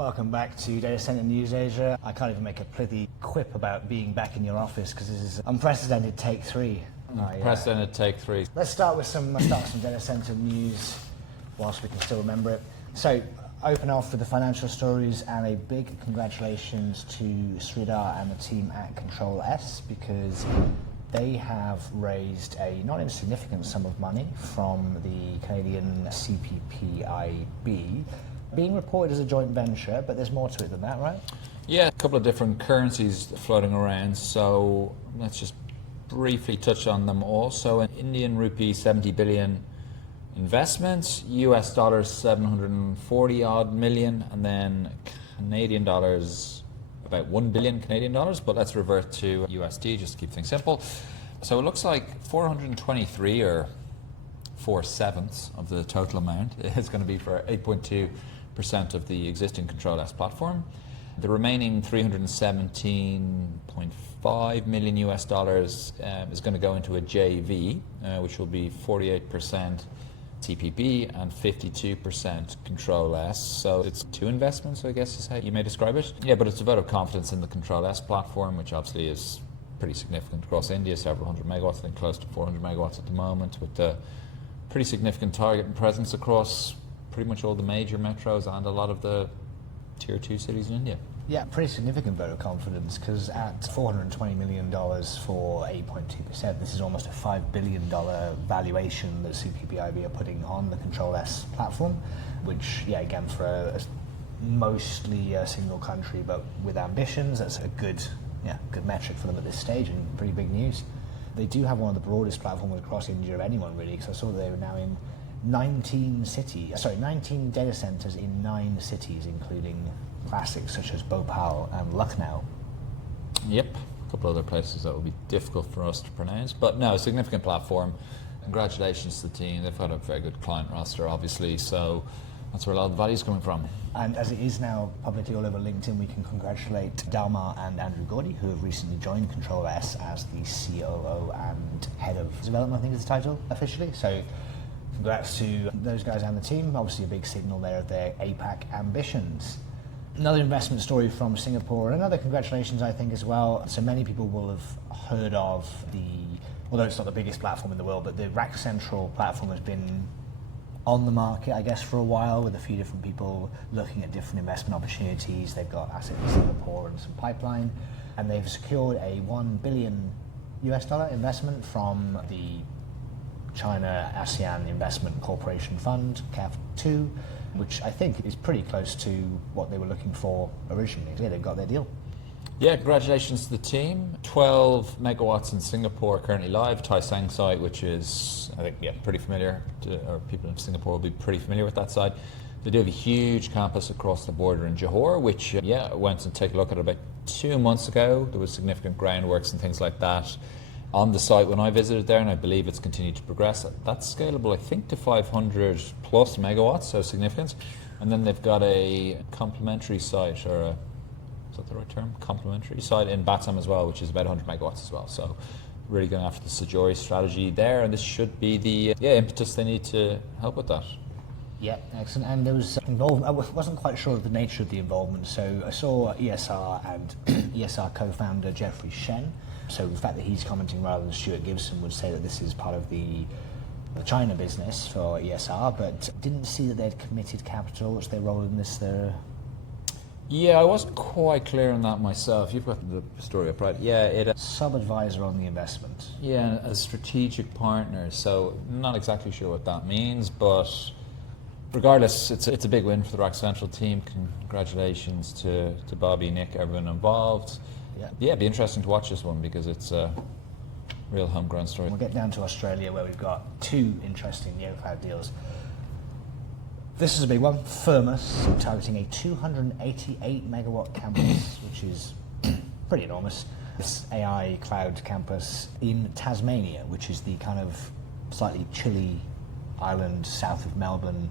Welcome back to Data Center News Asia. I can't even make a pithy quip about being back in your office because this is unprecedented take three. Unprecedented take three. Let's start with some data center news whilst we can still remember it. So, open off with the financial stories and a big congratulations to Sridhar and the team at CtrlS because they have raised a not insignificant sum of money from the Canadian CPP being reported as a joint venture, but there's more to it than that, right? Yeah, a couple of different currencies floating around, so let's just briefly touch on them all. So an Indian rupee 70 billion investments, US dollars 740 odd million, and then Canadian dollars about 1 billion Canadian dollars, but let's revert to USD just to keep things simple. So it looks like 423 or 4/7 of the total amount is going to be for 8.2% of the existing CtrlS platform. The remaining 317.5 million US dollars is going to go into a JV, which will be 48% CPP and 52% CtrlS. So it's two investments, I guess is how you may describe it. Yeah, but it's a vote of confidence in the CtrlS platform, which obviously is pretty significant across India, several hundred megawatts, I think close to 400 megawatts at the moment, with the pretty significant target and presence across pretty much all the major metros and a lot of the tier 2 cities in India. Yeah, pretty significant vote of confidence because at $420 million for 8.2%, this is almost a $5 billion valuation that CPPIB are putting on the CtrlS platform, which, yeah, again, for mostly a single country but with ambitions, that's a good metric for them at this stage and pretty big news. They do have one of the broadest platforms across India of anyone, really, because I saw they were now in 19 data centers in 9 cities, including classics such as Bhopal and Lucknow. Yep, a couple other places that will be difficult for us to pronounce, but no, a significant platform. Congratulations to the team. They've got a very good client roster, obviously, so that's where a lot of the value is coming from. And as it is now publicly all over LinkedIn, we can congratulate Dalmar and Andrew Gordy, who have recently joined CtrlS as the COO and Head of Development, I think is the title officially. So congrats to those guys and the team. Obviously a big signal there of their APAC ambitions. Another investment story from Singapore, and another congratulations, I think, as well. So many people will have heard of although it's not the biggest platform in the world, but the Rack Central platform has been on the market, I guess, for a while, with a few different people looking at different investment opportunities. They've got assets in Singapore and some pipeline, and they've secured a $1 billion US dollar investment from the China ASEAN Investment Corporation Fund, CAF2, which I think is pretty close to what they were looking for originally. Yeah, they've got their deal. Yeah, congratulations to the team. 12 megawatts in Singapore currently live. Tai Seng site, which is, I think, pretty familiar, or people in Singapore will be pretty familiar with that site. They do have a huge campus across the border in Johor, which, I went and take a look at it about 2 months ago. There was significant groundworks and things like that on the site when I visited there, and I believe it's continued to progress. That's scalable, I think, to 500 plus megawatts, so significant. And then they've got a complementary site, or is that the right term? Complementary site in Batam as well, which is about 100 megawatts as well. So really going after the Sajori strategy there, and this should be the impetus they need to help with that. Yeah, excellent. And there was involvement. I wasn't quite sure of the nature of the involvement, so I saw ESR and ESR co-founder Jeffrey Shen. So the fact that he's commenting rather than Stuart Gibson would say that this is part of the China business for ESR, but didn't see that they'd committed capital, which they rolled in this there. Yeah, I wasn't quite clear on that myself. You've got the story up, right? Yeah, sub-advisor on the investment. Yeah, a strategic partner. So not exactly sure what that means, but regardless, it's a big win for the Rack Central team. Congratulations to Bobby, Nick, everyone involved. Yeah, it'd be interesting to watch this one because it's a real homegrown story. We'll get down to Australia where we've got 2 interesting NeoCloud deals. This is a big one. Firmus targeting a 288 megawatt campus, which is pretty enormous. This AI cloud campus in Tasmania, which is the kind of slightly chilly island south of Melbourne,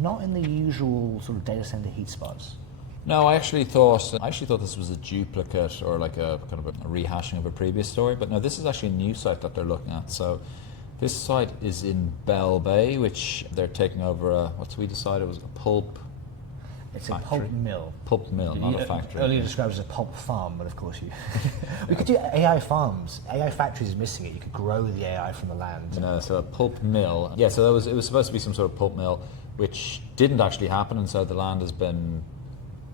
not in the usual sort of data center heat spots. No, I actually thought this was a duplicate or like a kind of a rehashing of a previous story, but no, this is actually a new site that they're looking at. So this site is in Bell Bay, which they're taking over what we decided was a pulp It's a factory. pulp mill. Pulp mill, not a factory. Earlier described as a pulp farm, but of course we could do AI farms. AI factories is missing it. You could grow the AI from the land. No, so a pulp mill. Yeah, so it was supposed to be some sort of pulp mill, which didn't actually happen, and so the land has been,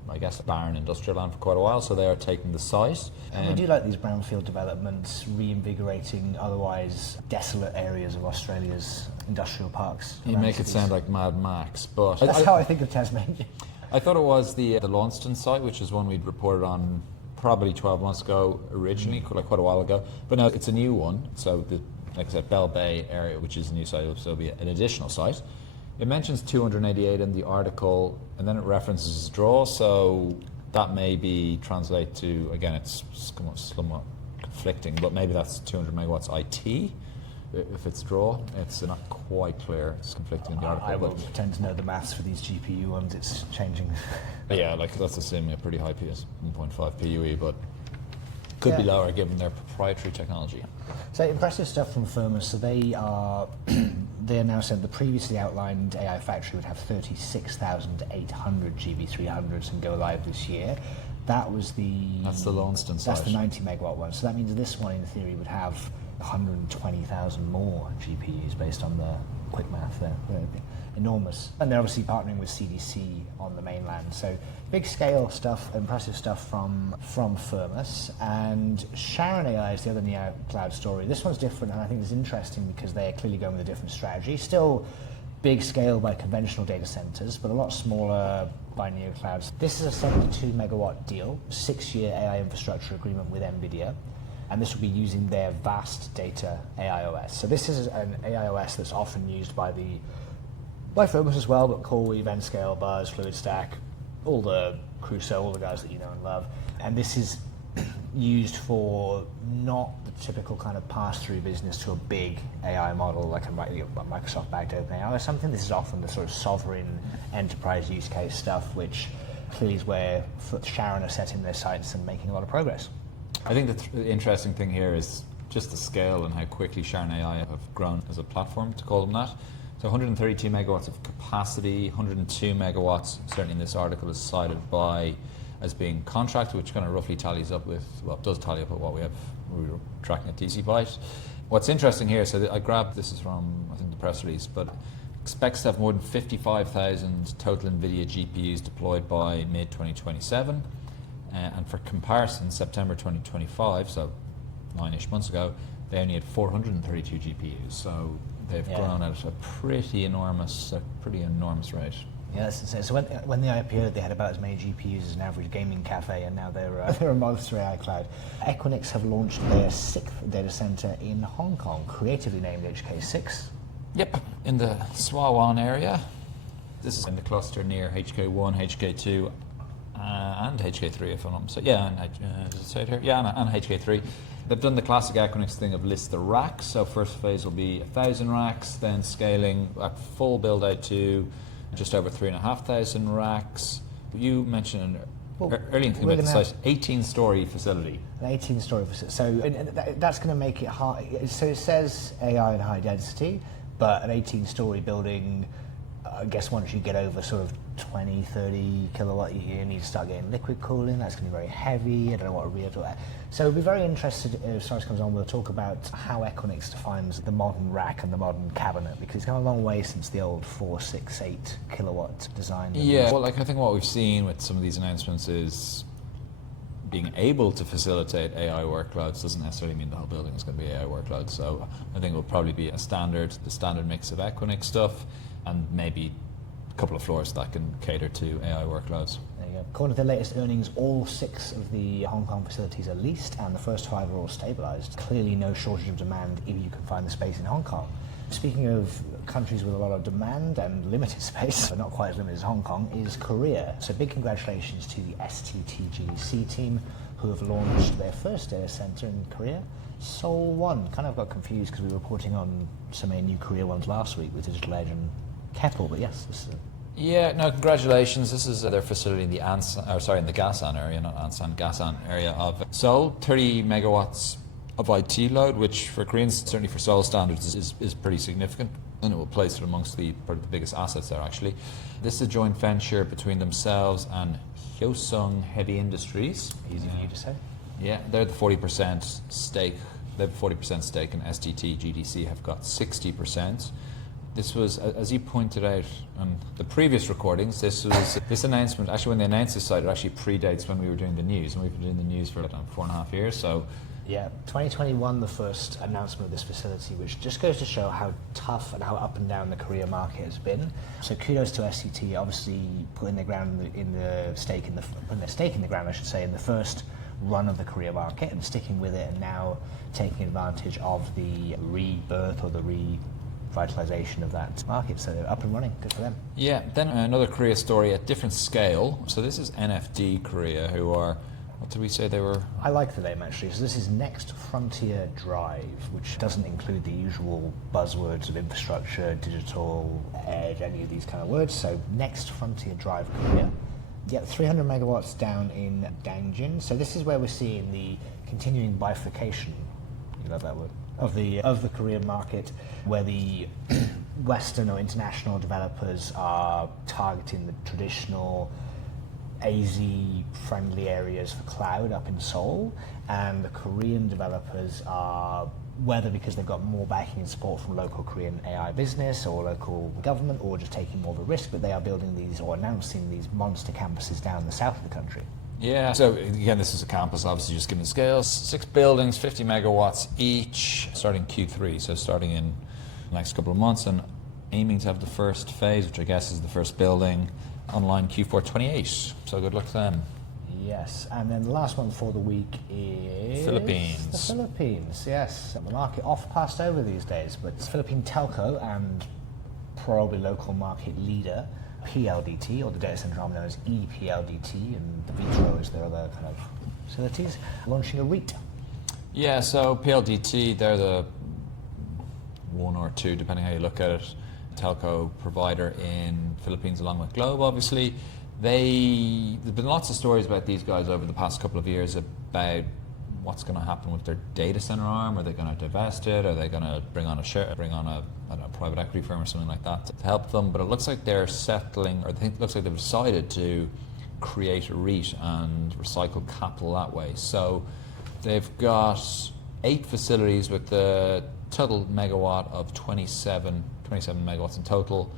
I guess, barren industrial land for quite a while, so they are taking the site. And we do like these brownfield developments, reinvigorating otherwise desolate areas of Australia's industrial parks. You make it sound like Mad Max, but... That's how I think of Tasmania. I thought it was the Launceston site, which is one we'd reported on probably 12 months ago originally, like quite a while ago. But now it's a new one, so like I said, Bell Bay area, which is a new site, so it'll be an additional site. It mentions 288 in the article, and then it references draw, so that may translate to, again, it's somewhat conflicting, but maybe that's 200 megawatts IT. If it's draw, it's not quite clear. It's conflicting in the article. I will pretend to know the maths for these GPU ones. It's changing. Yeah, like that's assuming a pretty high PS 1.5 PUE, but could be lower given their proprietary technology. So impressive stuff from Firmus. So they are now said the previously outlined AI factory would have 36,800 GB300s and go live this year. That's the Launceston site. That's the 90 megawatt one. So that means this one in theory would have 120,000 more GPUs based on the quick math there. Enormous. And they're obviously partnering with CDC on the mainland. So big scale stuff, impressive stuff from Firmus. And Sharon AI is the other neo cloud story. This one's different, and I think it's interesting because they're clearly going with a different strategy. Still big scale by conventional data centers, but a lot smaller by neo clouds. This is a 72 megawatt deal, 6-year AI infrastructure agreement with NVIDIA. And this will be using their vast data AIOS. So this is an AIOS that's often used by Firmus as well, but CoreWeave, Nscale, Buzz, FluidStack, all the Crusoe, all the guys that you know and love. And this is used for not the typical kind of pass-through business to a big AI model like a Microsoft-backed OpenAI or something. This is often the sort of sovereign enterprise use case stuff, which clearly is where Sharon are setting their sights and making a lot of progress. I think the interesting thing here is just the scale and how quickly Sharon AI have grown as a platform, to call them that. So 132 megawatts of capacity, 102 megawatts, certainly in this article, is cited as being contracted, which kind of roughly tallies up with, well, it does tally up with what we were tracking at DC Byte. What's interesting here, so I grabbed, this is from, I think, the press release, but expects to have more than 55,000 total NVIDIA GPUs deployed by mid-2027. And for comparison, September 2025, so 9-ish months ago, they only had 432 GPUs. So they've grown at a pretty enormous rate. Yeah, that's insane. So when they IPO'd, they had about as many GPUs as an average gaming cafe, and now they're a monster AI cloud. Equinix have launched their 6th data center in Hong Kong, creatively named HK6. Yep, in the Swawan area. This is in the cluster near HK1, HK2, and HK3, if I'm not mistaken. Yeah, and does it say it here? Yeah, and HK3. They've done the classic Equinix thing of list the racks. So first phase will be 1,000 racks, then scaling a full build out to just over 3,500 racks. You mentioned earlier in thinking about the site, 18-story facility. An 18-story facility. So that's going to make it hard. So it says AI and high density, but an 18-story building, I guess once you get over sort of 20, 30 kilowatt, you need to start getting liquid cooling. That's going to be very heavy. I don't know what a real. So we'll be very interested if Cyrus comes on. We'll talk about how Equinix defines the modern rack and the modern cabinet, because it's come a long way since the old 4, 6, 8 kilowatt design. Yeah, well, I think what we've seen with some of these announcements is being able to facilitate AI workloads doesn't necessarily mean the whole building is going to be AI workloads. So I think it will probably be the standard mix of Equinix stuff, and maybe a couple of floors that can cater to AI workloads. There you go. According to the latest earnings, all 6 of the Hong Kong facilities are leased, and the first 5 are all stabilised. Clearly no shortage of demand if you can find the space in Hong Kong. Speaking of countries with a lot of demand and limited space, but not quite as limited as Hong Kong, is Korea. So big congratulations to the STTGC team, who have launched their first data centre in Korea, Seoul 1. Kind of got confused because we were reporting on so many new Korea ones last week with Digital Edge and Keppel, but yes, this is Yeah, no, congratulations. This is their facility in the in the Gasan area, not Ansan, Gasan area of Seoul. 30 megawatts of IT load, which for Koreans, certainly for Seoul standards, is pretty significant. and it will place it amongst probably the biggest assets there actually. This is a joint venture between themselves and Hyosung Heavy Industries. Easy for you to say. Yeah, they're the 40% stake. They have 40% stake in STT. GDC have got 60%. This was, as you pointed out on the previous recordings, this announcement, actually when they announced this site, it actually predates when we were doing the news, and we've been doing the news for 4.5 years, so. Yeah, 2021, the first announcement of this facility, which just goes to show how tough and how up and down the Korea market has been. So kudos to STT, obviously putting their stake in the ground, I should say, in the first run of the Korea market and sticking with it, and now taking advantage of the rebirth or the revitalization of that market. So they're up and running. Good for them. Yeah, then another Korea story at different scale. So this is NFD Korea, who are, what did we say they were? I like the name actually. So this is Next Frontier Drive, which doesn't include the usual buzzwords of infrastructure, digital, edge, any of these kind of words. So Next Frontier Drive Korea. Yeah, 300 megawatts down in Dangjin. So this is where we're seeing the continuing bifurcation, you love that word, of the Korean market, where the Western or international developers are targeting the traditional AZ-friendly areas for cloud up in Seoul, and the Korean developers are, whether because they've got more backing and support from local Korean AI business or local government, or just taking more of a risk, but they are building these or announcing these monster campuses down the south of the country. Yeah, so again, this is a campus, obviously just given the scale. 6 buildings, 50 megawatts each, starting Q3, so starting in the next couple of months, and aiming to have the first phase, which I guess is the first building, online Q4 28. So good luck to them. Yes, and then the last one for the week is Philippines. The Philippines, yes. The market oft passed over these days, but Philippine telco and probably local market leader PLDT, or the data center arm known as EPLDT, and the Vitro is their other kind of facilities, launching a REIT. Yeah, so PLDT, they're the one or two, depending how you look at it, telco provider in Philippines along with Globe, obviously. There's been lots of stories about these guys over the past couple of years about what's going to happen with their data center arm. Are they going to divest it? Are they going to bring on a private equity firm or something like that to help them? But it looks like they're settling, or it looks like they've decided to create a REIT and recycle capital that way. So they've got 8 facilities with the total megawatt of 27 megawatts in total,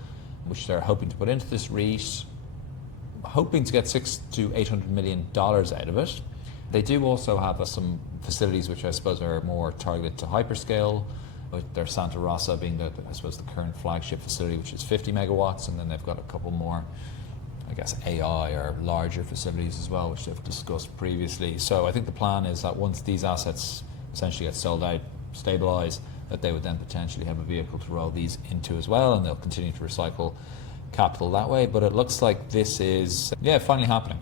which they're hoping to put into this REIT, hoping to get $600 to $800 million out of it. They do also have some facilities which I suppose are more targeted to hyperscale, with their Santa Rosa being the current flagship facility, which is 50 megawatts, and then they've got a couple more, I guess, AI or larger facilities as well, which they've discussed previously. So I think the plan is that once these assets essentially get sold out, stabilize, that they would then potentially have a vehicle to roll these into as well, and they'll continue to recycle capital that way. But it looks like this is, finally happening.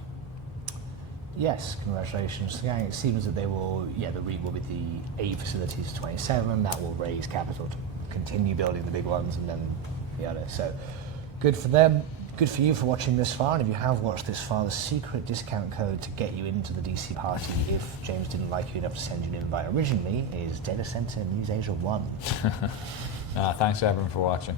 Yes, congratulations. Yeah, it seems that the REIT will be the 8 facilities to 27. That will raise capital to continue building the big ones, and then So good for them. Good for you for watching this far. And if you have watched this far, the secret discount code to get you into the DC party, if James didn't like you enough to send you an invite originally, is Data Center News Asia 1. Thanks everyone for watching.